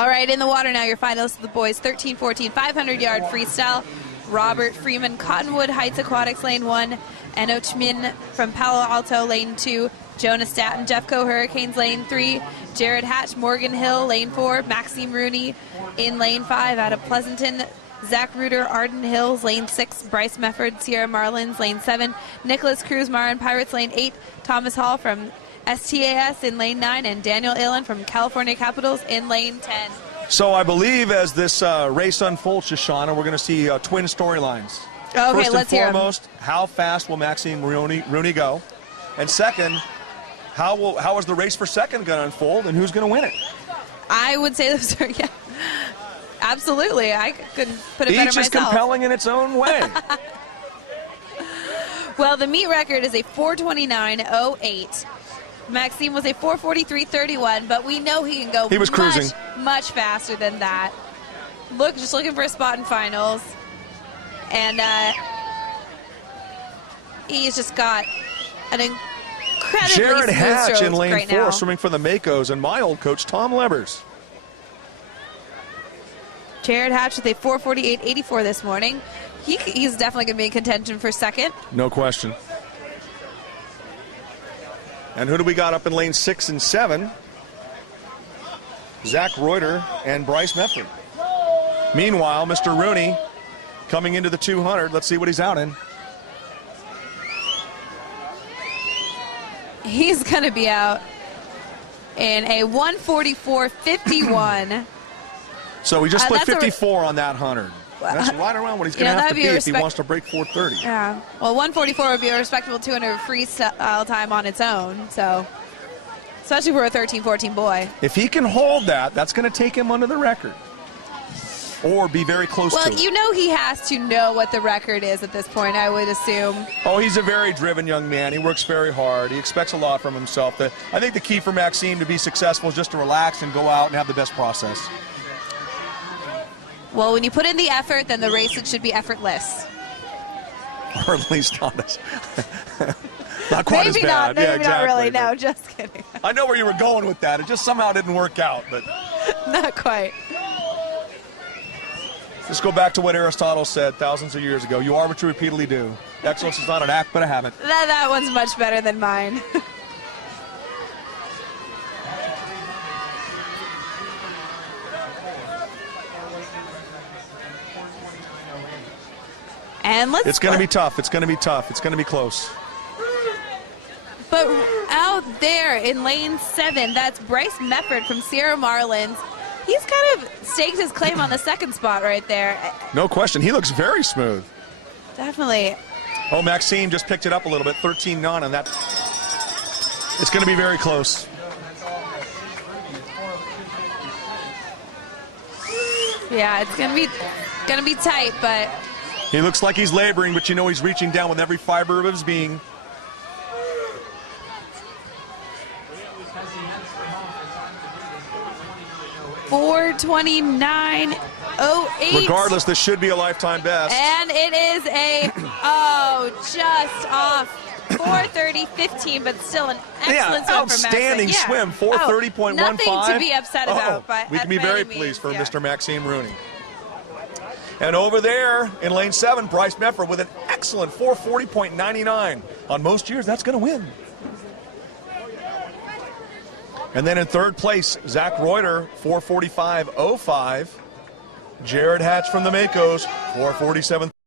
All right, in the water now, your finalists of the boys 13-14 500-yard freestyle. Robert Freeman, Cottonwood Heights Aquatics, lane 1. Eno Chmin from Palo Alto, lane 2. Jonah Staton, Jeffco Hurricanes, lane 3. Jared Hatch, Morgan Hill, lane 4. Maxime Rooney in lane 5 out of Pleasanton. Zach Reuter, Arden Hills, lane 6. Bryce Mefford, Sierra Marlins, lane 7. Nicholas Cruz, Marin Pirates, lane 8. Thomas Hall from STAS in lane 9. And Daniel Illen from California Capitals in lane 10. So I believe as this race unfolds, Shoshana, we're going to see twin storylines. Okay, First and foremost, how fast will Maxime Rooney go? And second, how is the race for second going to unfold, and who's going to win it? I would say those are, yeah, absolutely. I couldn't put it better myself. Each is compelling in its own way. Well, the meet record is a 4:29.08. Maxime was a 4:43.31, but we know he can go cruising much faster than that. Just looking for a spot in finals. And he's just got an incredibly Jared smooth Hatch stroke in lane right 4, now. swimming for the Makos, and my old coach, Tom Levers. Jared Hatch with a 4:48.84 this morning. He's definitely going to be in contention for second. No question. And who do we got up in lane 6 and 7? Zach Reuter and Bryce Mefford. Meanwhile, Mr. Rooney coming into the 200. Let's see what he's out in. He's going to be out in a 1:44.51. So he just put 54 on that 100. That's right around what he's going to have to be if he wants to break 4:30. Yeah. Well, 1:44 would be a respectable 200 freestyle time on its own. So, especially for a 13-14 boy. If he can hold that, that's going to take him under the record. Or be very close to it. Well, you know he has to know what the record is at this point, I would assume. Oh, he's a very driven young man. He works very hard. He expects a lot from himself. I think the key for Maxime to be successful is just to relax and go out and have the best process. Well, when you put in the effort, then the race should be effortless. Or at least not as not quite maybe as bad. Maybe yeah, exactly. not really. No, just kidding. I know where you were going with that. It just somehow didn't work out, but not quite. Let's go back to what Aristotle said thousands of years ago. You are what you repeatedly do. Excellence is not an act, but a habit. That one's much better than mine. And it's going to be tough. It's going to be tough. It's going to be close. But out there in lane 7, that's Bryce Mefford from Sierra Marlins. He's kind of staked his claim on the second spot right there. No question. He looks very smooth. Definitely. Oh, Maxime just picked it up a little bit. 13-9 on that. It's going to be very close. Yeah, it's going to be tight, but he looks like he's laboring, but you know he's reaching down with every fiber of his being. $4:29.08. Regardless, this should be a lifetime best. And it is just off 4:30.15, but still an excellent swim outstanding swim. 4:30.15. Nothing to be upset about. We can be very pleased for Mr. Maxime Rooney. And over there in lane 7, Bryce Mefford with an excellent 4:40.99. On most years, that's going to win. And then in third place, Zach Reuter, 4:45.05. Jared Hatch from the Makos, 4:47.